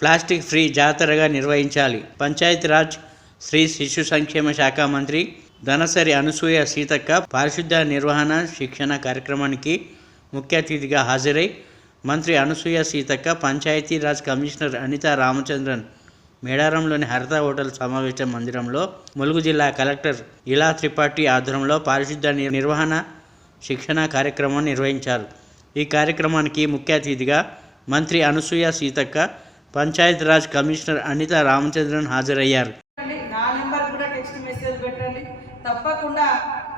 Plastic free జాతరగా నిర్వహించాలి. పంచాయతీరాజ్ శ్రీ శిశు సంక్షేమ శాఖ మంత్రి ధనసరి అనసూయ సీతక్క పారిశుద్ధ నిర్వహణ శిక్షణ కార్యక్రమానికి ముఖ్య అతిథిగా హాజరై మంత్రి అనసూయ సీతక్క పంచాయతీరాజ్ కమిషనర్ అనితా రామచంద్రన్ మేడారంలోని హరిత హోటల్ సమావేశ మందిరంలో ములుగు జిల్లా కలెక్టర్ ఇలా త్రిపాఠి ఆధ్వర్యంలో పారిశుద్ధ నిర్వహణ శిక్షణ కార్యక్రమం నిర్వహించారు. ఈ కార్యక్రమానికి ముఖ్య అతిథిగా మంత్రి అనసూయ సీతక్క పంచాయతీరాజ్ కమిషనర్ అనిత రామచంద్రన్ హాజరయ్యారు. నా నెంబర్ కూడా టెక్స్ట్ మెసేజ్ పెట్టండి. తప్పకుండా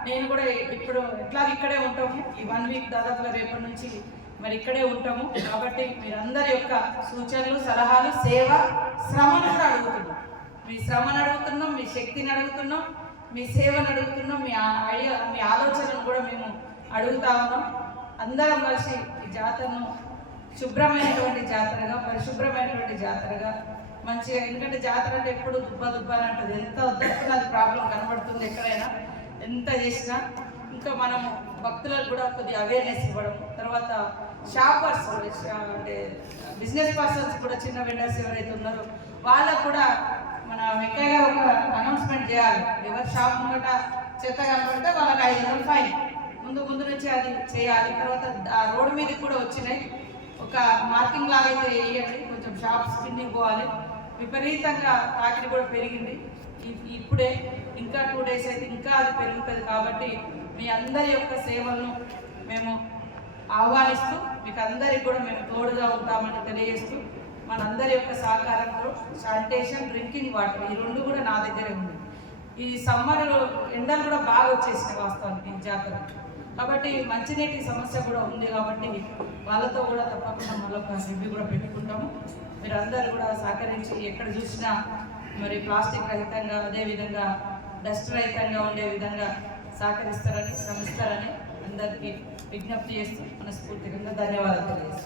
నేను కూడా ఇప్పుడు ఎట్లా ఇక్కడే ఉంటాము. ఈ వన్ వీక్ దాదాపుగా రేపటి నుంచి మరి ఇక్కడే ఉంటాము. కాబట్టి మీరందరి యొక్క సూచనలు సలహాలు సేవ శ్రమను కూడా అడుగుతున్నాం. మీ శ్రమను అడుగుతున్నాం మీ శక్తిని అడుగుతున్నాం మీ సేవను అడుగుతున్నాం మీ ఐడియా మీ ఆలోచనను కూడా మేము అడుగుతా ఉన్నాం. అందరం కలిసి ఈ జాతరను శుభ్రమైనటువంటి జాతరగా పరిశుభ్రమైనటువంటి జాతరగా మంచిగా ఎందుకంటే జాతర అంటే ఎప్పుడు దుబ్బ దుబ్బ అని అంటుంది. ఎంత వద్దనుకున్న అది ప్రాబ్లం కనబడుతుంది ఎక్కడైనా ఎంత చేసినా. ఇంకా మనం భక్తులకు కూడా కొద్దిగా అవేర్నెస్ ఇవ్వడం. తర్వాత షాపర్స్ అంటే బిజినెస్ పర్సన్స్ కూడా చిన్న వెండర్స్ ఎవరైతే ఉన్నారో వాళ్ళకు కూడా మన వెంకయ్య ఒక అనౌన్స్మెంట్ చేయాలి. ఎవరి షాప్ ముంగట చెత్త కనబడితే వాళ్ళకి ఐదు వందలు ఫైన్ ముందు ముందు నుంచి అది చేయాలి. తర్వాత ఆ రోడ్డు మీదకి కూడా వచ్చినాయి. ఒక మార్కింగ్ లాగా అయితే వేయండి. కొంచెం షాప్స్ కిందికి పోవాలి. విపరీతంగా తాకిడి కూడా పెరిగింది. ఇప్పుడే ఇంకా టూ డేస్ అయితే ఇంకా అది పెరుగుతుంది కాబట్టి మీ అందరి యొక్క సేవలను మేము ఆహ్వానిస్తూ మీకు అందరికి కూడా మేము తోడుగా ఉంటామని తెలియజేస్తూ మనందరి యొక్క సహకారంతో శానిటేషన్ డ్రింకింగ్ వాటర్ ఈ రెండు కూడా నా దగ్గరే ఉంది. ఈ సమ్మర్లో ఎండలు కూడా బాగా వచ్చేసినాయి వాస్తవానికి ఈ జాతర కాబట్టి మంచినీటి సమస్య కూడా ఉంది కాబట్టి వాళ్ళతో కూడా తప్పకుండా మళ్ళొక రివ్యూ కూడా పెట్టుకుంటాము. మీరు అందరూ కూడా సహకరించి ఎక్కడ చూసినా మరి ప్లాస్టిక్ రహితంగా అదేవిధంగా డస్ట్ రహితంగా ఉండే విధంగా సహకరిస్తారని శ్రమిస్తారని అందరికీ విజ్ఞప్తి చేస్తూ మనస్ఫూర్తిగా ధన్యవాదాలు తెలియజేస్తాను